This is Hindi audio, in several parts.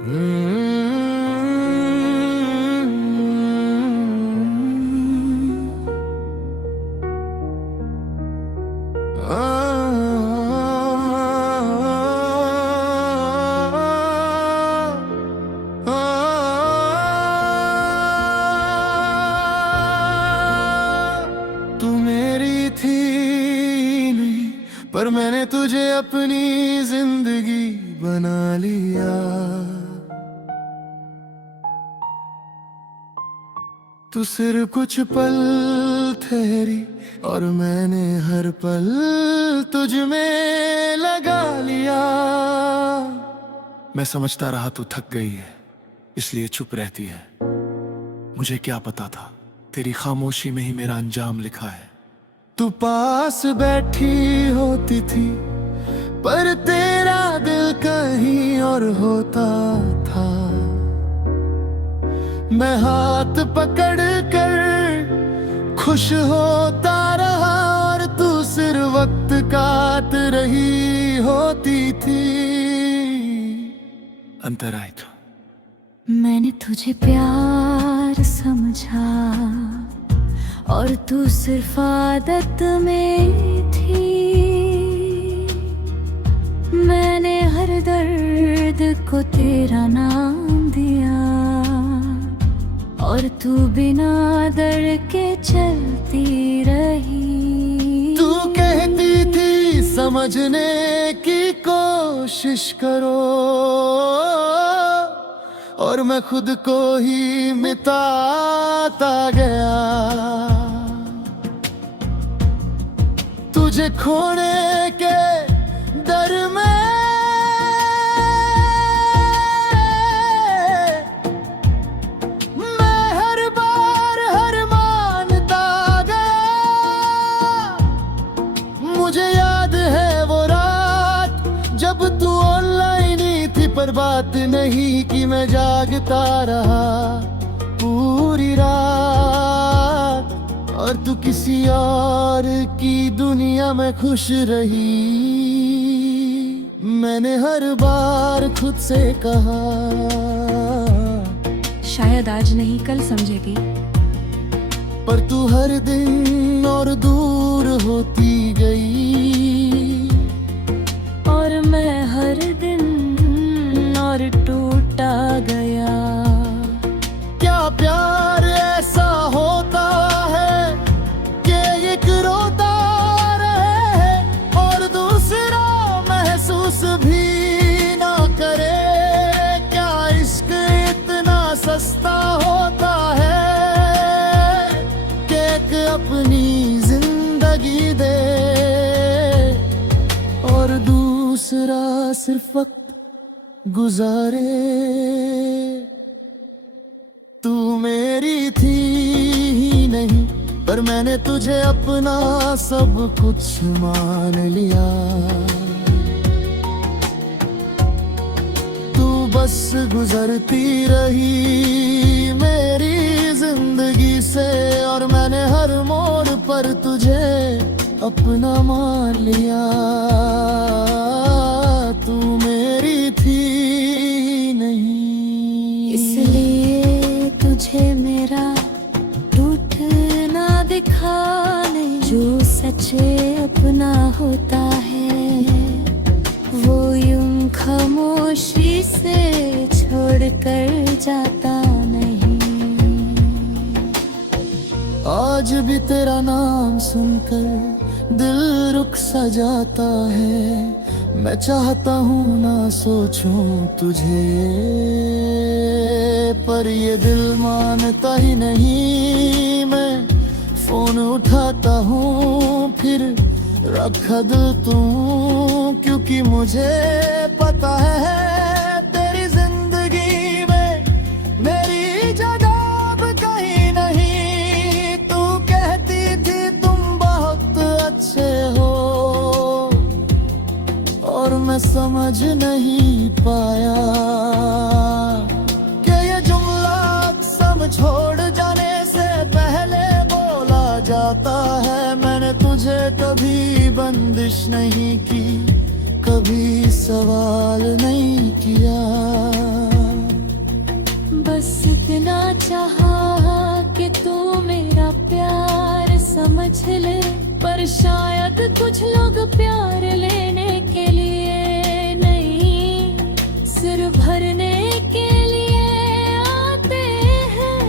तू मेरी थी नहीं, पर मैंने तुझे अपनी जिंदगी बना लिया। तू सिर्फ कुछ पल ठहरी और मैंने हर पल तुझ में लगा लिया। मैं समझता रहा तू थक गई है, इसलिए चुप रहती है। मुझे क्या पता था तेरी खामोशी में ही मेरा अंजाम लिखा है। तू पास बैठी होती थी, पर तेरा दिल कहीं और होता था। मैं हाथ पकड़ कर खुश होता रहा, और तू सिर्फ वक्त काट रही होती थी। अंतर आए तो मैंने तुझे प्यार समझा, और तू सिर्फ आदत में थी। मैंने हर दर्द को तेरा नाम दिया, और तू बिना डर के चलती रही। तू कहती थी समझने की कोशिश करो, और मैं खुद को ही मिटाता गया। तुझे खोने के डर में मैं हर बार हार मानता गया। मुझे याद है वो रात जब तू ऑनलाइन ही थी, पर बात नहीं कि मैं जागता रहा पूरी रात। और तू किसी और की दुनिया में खुश रही। मैंने हर बार खुद से कहा, शायद आज नहीं कल समझेगी। पर तू हर दिन और दूर होती गई, और मैं हर दिन और टूटा गया। क्या प्यार ऐसा होता है कि एक रोता रहे और दूसरा महसूस भी ना करे? क्या इश्क इतना सस्ता होता है कि एक अपनी जिंदगी दे और दूसरा सिर्फ वक्त गुजारे? तू मेरी थी ही नहीं, पर मैंने तुझे अपना सब कुछ मान लिया। तू बस गुजरती रही मेरी जिंदगी से, और मैंने हर मोड़ पर तुझे अपना मान लिया। तू मेरी थी नहीं, इसलिए तुझे मेरा टूटना दिखाने। जो सच्चे अपना होता है, वो यूं खामोशी से छोड़ कर जाता नहीं। आज भी तेरा नाम सुनकर दिल रुक सा जाता है। मैं चाहता हूँ ना सोचूं तुझे, पर ये दिल मानता ही नहीं। मैं फोन उठाता हूँ फिर रखा दिल तू, क्योंकि मुझे पता है तेरी जिंदगी में मेरी जगह अब कहीं नहीं। तू कहती थी तुम बहुत अच्छे हो, और मैं समझ नहीं पाया कि ये जुमला सब छोड़ जाने से पहले बोला जाता है। मैंने तुझे कभी बंदिश नहीं की, कभी सवाल नहीं किया। बस इतना चाहा कि तू मेरा प्यार समझ ले, पर शायद कुछ लोग प्यार लेने के लिए नहीं, सिर भरने के लिए आते हैं।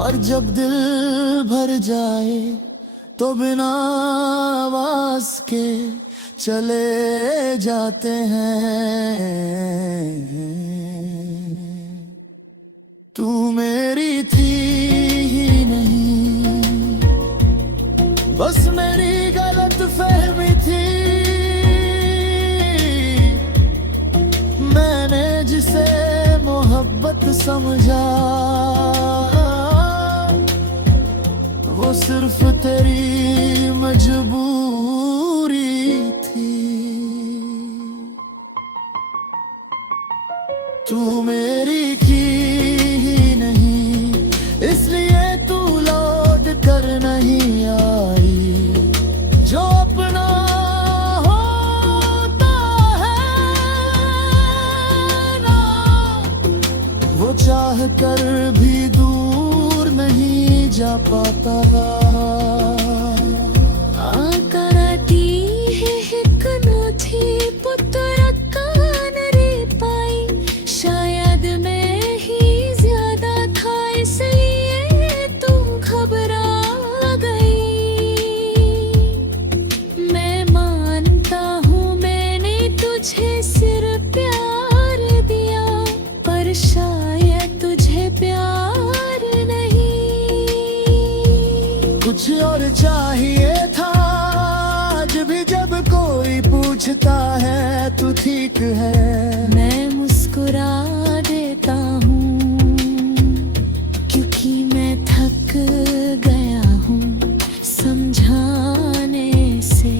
और जब दिल भर जाए तो बिना आवाज के चले जाते हैं। तू मेरी थी ही नहीं, बस मेरी गलत फहमी थी। मैंने जिसे मोहब्बत समझा वो सिर्फ तेरी मजबूरी थी। तू मेरी की ही नहीं, इसलिए तू लौट कर नहीं आई। जो अपना होता है ना, वो चाह कर भी दूर नहीं जा पाता। आकाराती है हिक नथी पुत्र कान रे पाई, शायद मैं ही ज्यादा था इसलिए तू घबरा गई। मैं मानता हूँ मैंने तुझे सिर प्यार दिया, पर शायद तुझे प्यार नहीं। कुछ और चाहिए था। आज भी जब कोई पूछता है तू ठीक है, मैं मुस्कुरा देता हूँ, क्योंकि मैं थक गया हूँ समझाने से।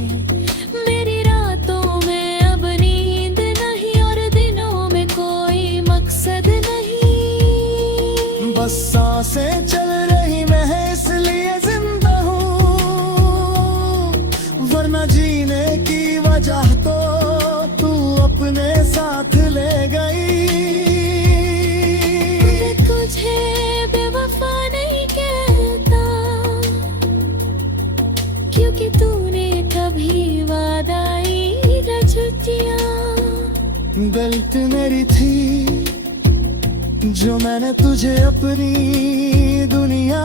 मेरी रातों में अब नींद नहीं और दिनों में कोई मकसद नहीं। बस सांसें चल रही मैं इसलिए जिंदा हूँ, वरना जीने की वजह तो तू अपने साथ ले गई। मैं तुझे बेवफा नहीं कहता, क्योंकि तूने कभी वादा ही न झूठिया। गलती मेरी थी जो मैंने तुझे अपनी दुनिया